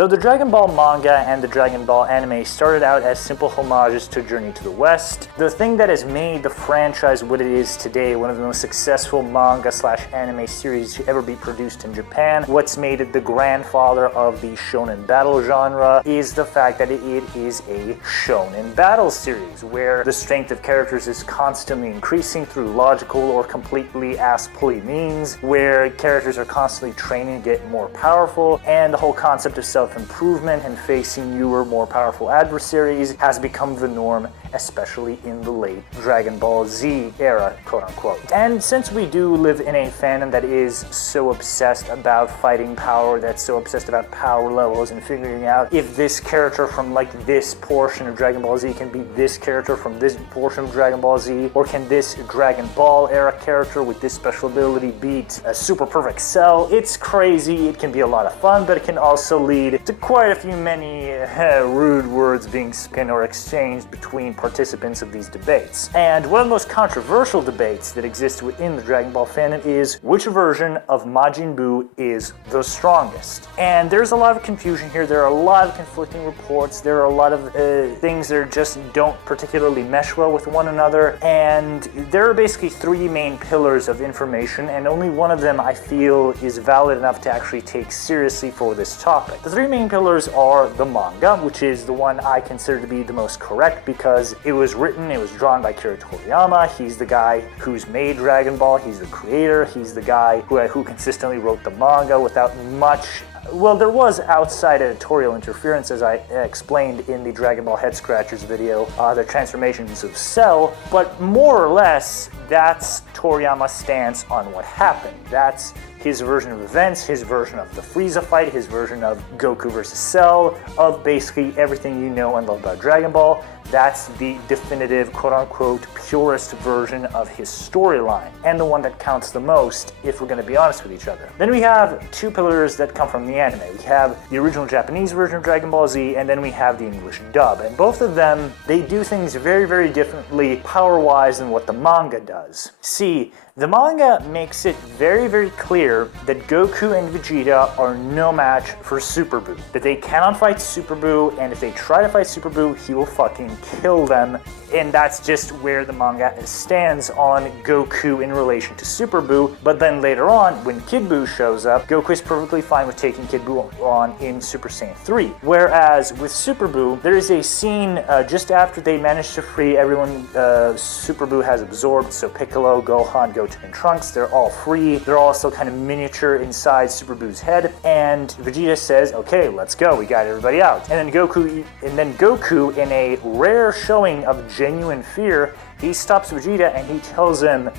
Though the Dragon Ball manga and the Dragon Ball anime started out as simple homages to Journey to the West, the thing that has made the franchise what it is today, one of the most successful manga/anime series to ever be produced in Japan, what's made it the grandfather of the shonen battle genre, is the fact that it is a shonen battle series, where the strength of characters is constantly increasing through logical or completely ass-pulley means, where characters are constantly training to get more powerful, and the whole concept of self-improvement and facing newer, more powerful adversaries has become the norm, especially in the late Dragon Ball Z era, quote-unquote. And since we do live in a fandom that is so obsessed about fighting power, that's so obsessed about power levels and figuring out if this character from like this portion of Dragon Ball Z can beat this character from this portion of Dragon Ball Z, or can this Dragon Ball era character with this special ability beat a super perfect Cell, it's crazy. It can be a lot of fun, but it can also lead to quite a few many rude words being spoken or exchanged between participants of these debates. And one of the most controversial debates that exists within the Dragon Ball fandom is which version of Majin Buu is the strongest. And there's a lot of confusion here. There are a lot of conflicting reports. There are a lot of things that just don't particularly mesh well with one another. And there are basically three main pillars of information, and only one of them I feel is valid enough to actually take seriously for this topic. The three main pillars are the manga, which is the one I consider to be the most correct because it was written, it was drawn by Akira Toriyama. He's the guy who's made Dragon Ball. He's the creator. He's the guy who consistently wrote the manga without much. Well, there was outside editorial interference, as I explained in the Dragon Ball Head Scratchers video, the transformations of Cell, but more or less, that's Toriyama's stance on what happened. That's his version of events, his version of the Frieza fight, his version of Goku versus Cell, of basically everything you know and love about Dragon Ball. That's the definitive, quote-unquote, purest version of his storyline, and the one that counts the most, if we're going to be honest with each other. Then we have two pillars that come from the anime. We have the original Japanese version of Dragon Ball Z, and then we have the English dub. And both of them, they do things very, very differently power-wise than what the manga does. See, the manga makes it very, very clear that Goku and Vegeta are no match for Super Buu. That they cannot fight Super Buu, and if they try to fight Super Buu, he will fucking kill them. And that's just where the manga stands on Goku in relation to Super Buu. But then later on, when Kid Buu shows up, Goku is perfectly fine with taking Kid Buu on in Super Saiyan 3. Whereas with Super Buu, there is a scene just after they manage to free everyone Super Buu has absorbed. So Piccolo, Gohan, Goten, and Trunks, they're all free. They're all still kind of miniature inside Super Buu's head. And Vegeta says, okay, let's go. We got everybody out. And then Goku, in a rare showing of genuine fear, he stops Vegeta and he tells him,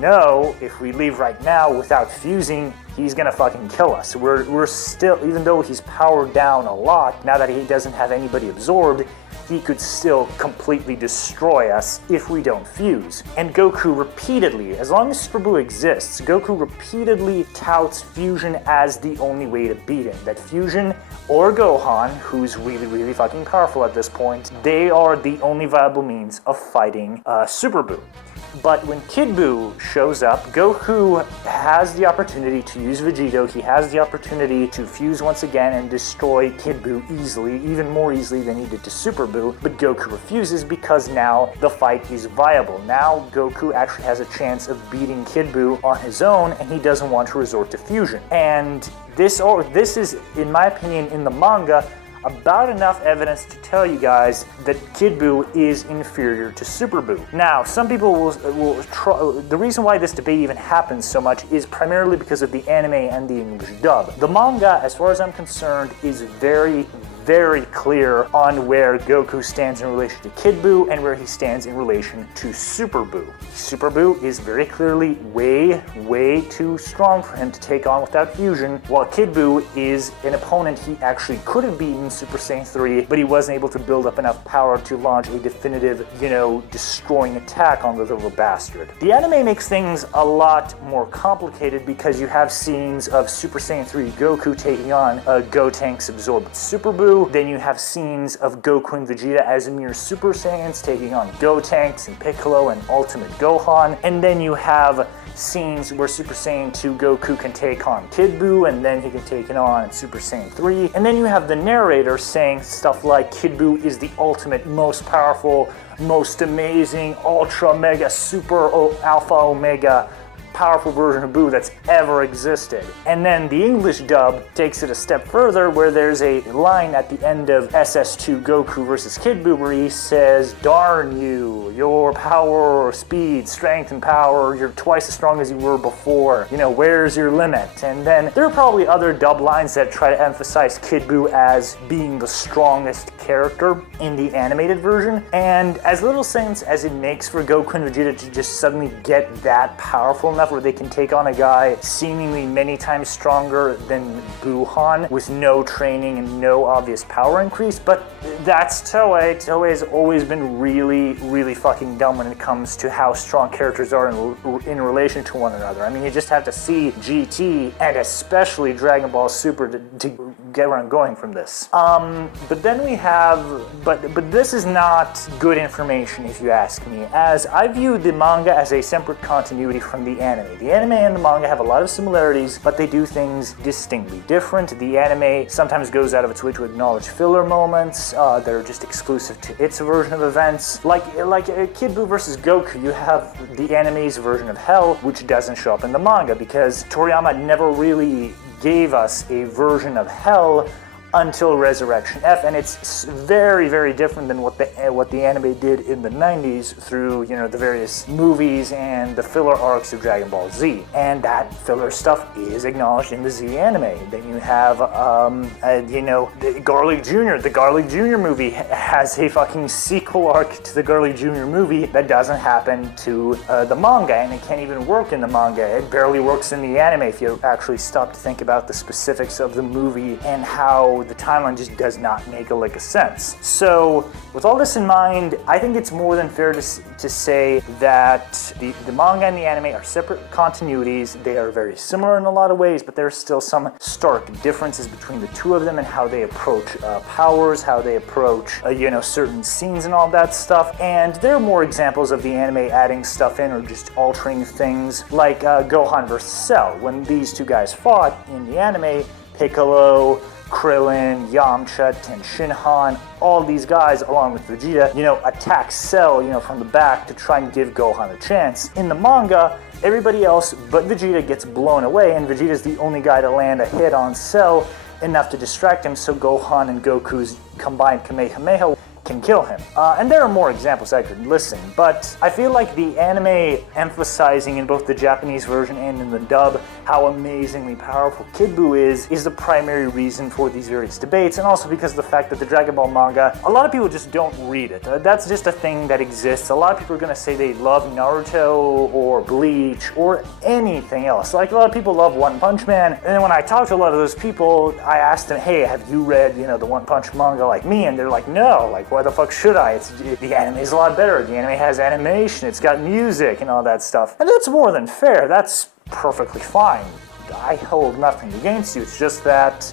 no, if we leave right now without fusing, he's gonna fucking kill us. We're still, even though he's powered down a lot, now that he doesn't have anybody absorbed, he could still completely destroy us if we don't fuse. And Goku repeatedly, as long as Super Buu exists, Goku repeatedly touts fusion as the only way to beat him. That fusion or Gohan, who's really, really fucking powerful at this point, they are the only viable means of fighting Super Buu. But when Kid Buu shows up, Goku has the opportunity to use Vegito. He has the opportunity to fuse once again and destroy Kid Buu easily, even more easily than he did to Super Buu. But Goku refuses because now the fight is viable. Now Goku actually has a chance of beating Kid Buu on his own, and he doesn't want to resort to fusion. And this is, in my opinion, in the manga, about enough evidence to tell you guys that Kid Buu is inferior to Super Buu. Now, some people will try. The reason why this debate even happens so much is primarily because of the anime and the English dub. The manga, as far as I'm concerned, is very, very clear on where Goku stands in relation to Kid Buu and where he stands in relation to Super Buu. Super Buu is very clearly way, way too strong for him to take on without fusion, while Kid Buu is an opponent he actually could have beaten in Super Saiyan 3, but he wasn't able to build up enough power to launch a definitive, destroying attack on the little bastard. The anime makes things a lot more complicated because you have scenes of Super Saiyan 3 Goku taking on Gotenks absorbed Super Buu. Then you have scenes of Goku and Vegeta as mere Super Saiyans taking on Gotenks and Piccolo and Ultimate Gohan. And then you have scenes where Super Saiyan 2 Goku can take on Kid Buu, and then he can take it on in Super Saiyan 3. And then you have the narrator saying stuff like Kid Buu is the ultimate, most powerful, most amazing, ultra, mega, super, alpha, omega, powerful version of Buu that's ever existed. And then the English dub takes it a step further, where there's a line at the end of SS2 Goku versus Kid Buu where he says, "Darn you, your power, speed, strength, and power, you're twice as strong as you were before. You know, where's your limit?" And then there are probably other dub lines that try to emphasize Kid Buu as being the strongest character in the animated version. And as little sense as it makes for Goku and Vegeta to just suddenly get that powerful enough where they can take on a guy seemingly many times stronger than Buuhan with no training and no obvious power increase, but that's Toei. Toei has always been really, really fucking dumb when it comes to how strong characters are in relation to one another. I mean, you just have to see GT and especially Dragon Ball Super to get where I'm going from this. But then we have, but this is not good information if you ask me, as I view the manga as a separate continuity from the anime. The anime and the manga have a lot of similarities, but they do things distinctly different. The anime sometimes goes out of its way to acknowledge filler moments that are just exclusive to its version of events. Like Kid Buu versus Goku, you have the anime's version of Hell, which doesn't show up in the manga because Toriyama never really gave us a version of Hell until Resurrection F, and it's very, very different than what the anime did in the 90s through, you know, the various movies and the filler arcs of Dragon Ball Z. And that filler stuff is acknowledged in the Z anime. Then you have, you know, the Garlic Jr. The Garlic Jr. movie has a fucking sequel arc to the Garlic Jr. movie that doesn't happen to the manga, and it can't even work in the manga. It barely works in the anime if you actually stop to think about the specifics of the movie and how the timeline just does not make a lick of sense. So with all this in mind, I think it's more than fair to say that the manga and the anime are separate continuities. They are very similar in a lot of ways, but there's still some stark differences between the two of them and how they approach powers, how they approach you know, certain scenes and all that stuff. And there are more examples of the anime adding stuff in or just altering things, like Gohan vs. Cell. When these two guys fought in the anime, Piccolo, Krillin, Yamcha, Tenshinhan, all these guys, along with Vegeta, you know, attack Cell, you know, from the back to try and give Gohan a chance. In the manga, everybody else but Vegeta gets blown away, and Vegeta's the only guy to land a hit on Cell enough to distract him, so Gohan and Goku's combined Kamehameha can kill him. And there are more examples I could list, but I feel like the anime emphasizing in both the Japanese version and in the dub how amazingly powerful Kid Buu is the primary reason for these various debates, and also because of the fact that the Dragon Ball manga, a lot of people just don't read it. That's just a thing that exists. A lot of people are going to say they love Naruto or Bleach or anything else. Like, a lot of people love One Punch Man, and then when I talk to a lot of those people, I ask them, hey, have you read, you know, the One Punch manga like me? And they're like, no, like, why the fuck should I? The anime is a lot better. The anime has animation, it's got music and all that stuff. And that's more than fair. That's perfectly fine. I hold nothing against you. It's just that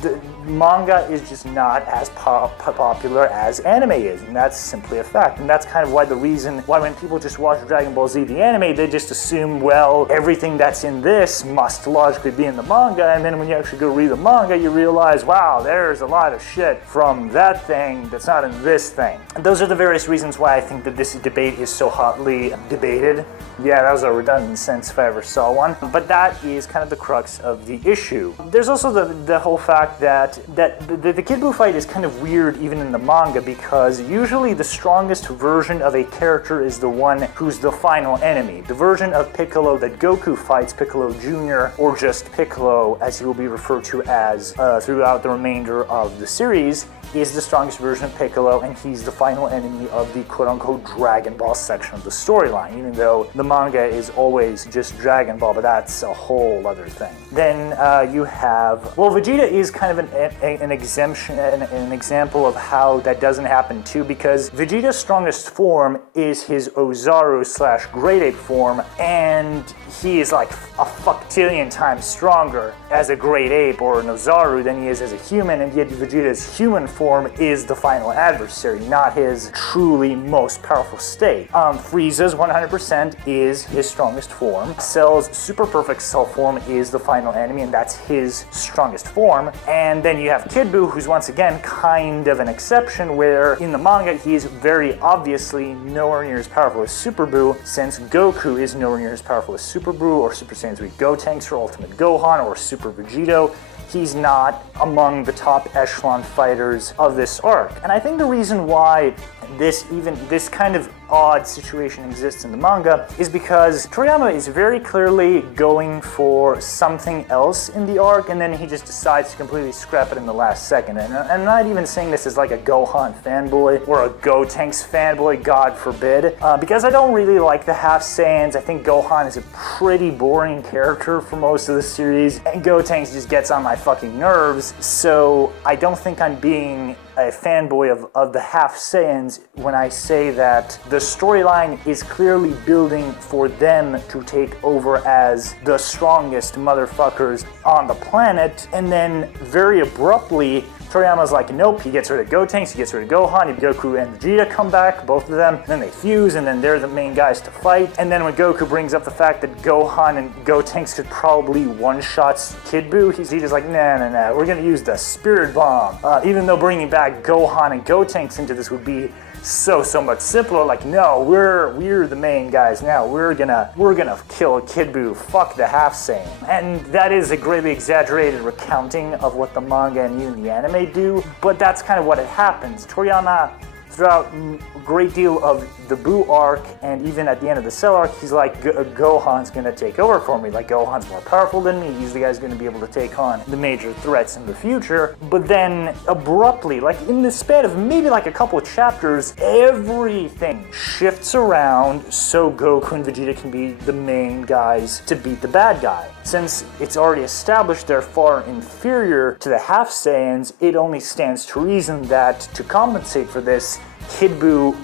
the manga is just not as popular as anime is, and that's simply a fact. And that's kind of why the reason why when people just watch Dragon Ball Z, the anime, they just assume, well, everything that's in this must logically be in the manga, and then when you actually go read the manga, you realize, wow, there's a lot of shit from that thing that's not in this thing. And those are the various reasons why I think that this debate is so hotly debated. Yeah, that was a redundant sentence if I ever saw one. But that is kind of the crux of the issue. There's also the whole fact that the Kid Buu fight is kind of weird even in the manga, because usually the strongest version of a character is the one who's the final enemy. The version of Piccolo that Goku fights, Piccolo Jr., or just Piccolo as he will be referred to as throughout the remainder of the series, is the strongest version of Piccolo, and he's the final enemy of the quote-unquote Dragon Ball section of the storyline, even though the manga is always just Dragon Ball, but that's a whole other thing. Then you have, well, Vegeta is kind of an exemption, an example of how that doesn't happen too, because Vegeta's strongest form is his Ozaru / Great Ape form, and he is like a fucktillion times stronger as a Great Ape or an Ozaru than he is as a human, and yet Vegeta's human form form is the final adversary, not his truly most powerful state. Frieza's 100% is his strongest form. Cell's super perfect cell form is the final enemy, and that's his strongest form. And then you have Kid Buu, who's once again kind of an exception, where in the manga he is very obviously nowhere near as powerful as Super Buu, since Goku is nowhere near as powerful as Super Buu or Super Saiyan 3 Gotenks or Ultimate Gohan or Super Vegito. He's not among the top echelon fighters of this arc. And I think the reason why this kind of odd situation exists in the manga is because Toriyama is very clearly going for something else in the arc, and then he just decides to completely scrap it in the last second. And I'm not even saying this as like a Gohan fanboy or a Gotenks fanboy, God forbid, because I don't really like the half Saiyans. I think Gohan is a pretty boring character for most of the series, and Gotenks just gets on my fucking nerves, so I don't think I'm being a fanboy of the half Saiyans when I say that the storyline is clearly building for them to take over as the strongest motherfuckers on the planet, and then very abruptly Toriyama's like, nope, he gets rid of Gotenks, he gets rid of Gohan, Goku and Vegeta come back, both of them, then they fuse, and then they're the main guys to fight. And then when Goku brings up the fact that Gohan and Gotenks could probably one-shot Kid Buu, he's just like, nah, we're gonna use the Spirit Bomb. Even though bringing back Gohan and Gotenks into this would be so much simpler, like, no, we're the main guys now, we're gonna kill Kid Buu, fuck the half Saiyan. And that is a greatly exaggerated recounting of what the manga and even the anime do, but that's kind of what it happens. Toriyama, throughout a great deal of the Buu arc, and even at the end of the Cell arc, he's like, Gohan's gonna take over for me. Like, Gohan's more powerful than me. He's the guy's gonna be able to take on the major threats in the future. But then, abruptly, like in the span of maybe like a couple of chapters, everything shifts around so Goku and Vegeta can be the main guys to beat the bad guy. Since it's already established they're far inferior to the half Saiyans, it only stands to reason that to compensate for this, Kid Buu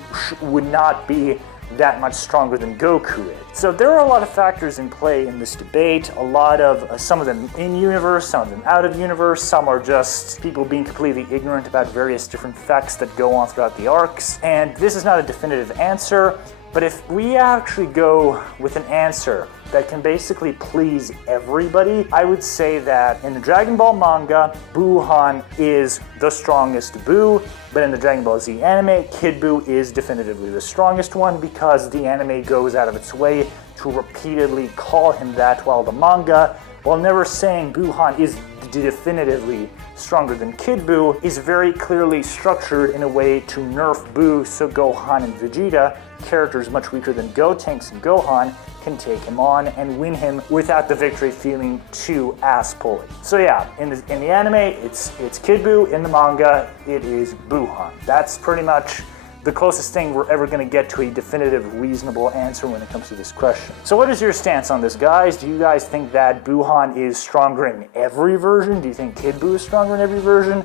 would not be that much stronger than Goku is. So there are a lot of factors in play in this debate, a lot of, some of them in-universe, some of them out-of-universe, some are just people being completely ignorant about various different facts that go on throughout the arcs, and this is not a definitive answer, but if we actually go with an answer that can basically please everybody, I would say that in the Dragon Ball manga, Buuhan is the strongest Buu, but in the Dragon Ball Z anime, Kid Buu is definitively the strongest one because the anime goes out of its way to repeatedly call him that, while the manga, while never saying Buuhan is definitively stronger than Kid Buu, is very clearly structured in a way to nerf Buu so Gohan and Vegeta, characters much weaker than Gotenks and Gohan, can take him on and win him without the victory feeling too ass-pulling. So yeah, in the anime, it's Kid Buu. In the manga, it is Buuhan. That's pretty much the closest thing we're ever going to get to a definitive, reasonable answer when it comes to this question. So what is your stance on this, guys? Do you guys think that Buuhan is stronger in every version? Do you think Kid Buu is stronger in every version?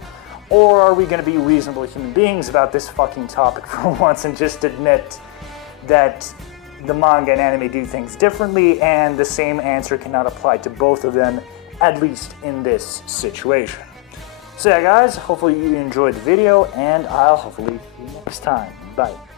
Or are we going to be reasonable human beings about this fucking topic for once and just admit that the manga and anime do things differently and the same answer cannot apply to both of them, at least in this situation? So yeah, guys, hopefully you enjoyed the video, and I'll hopefully see you next time. Bye.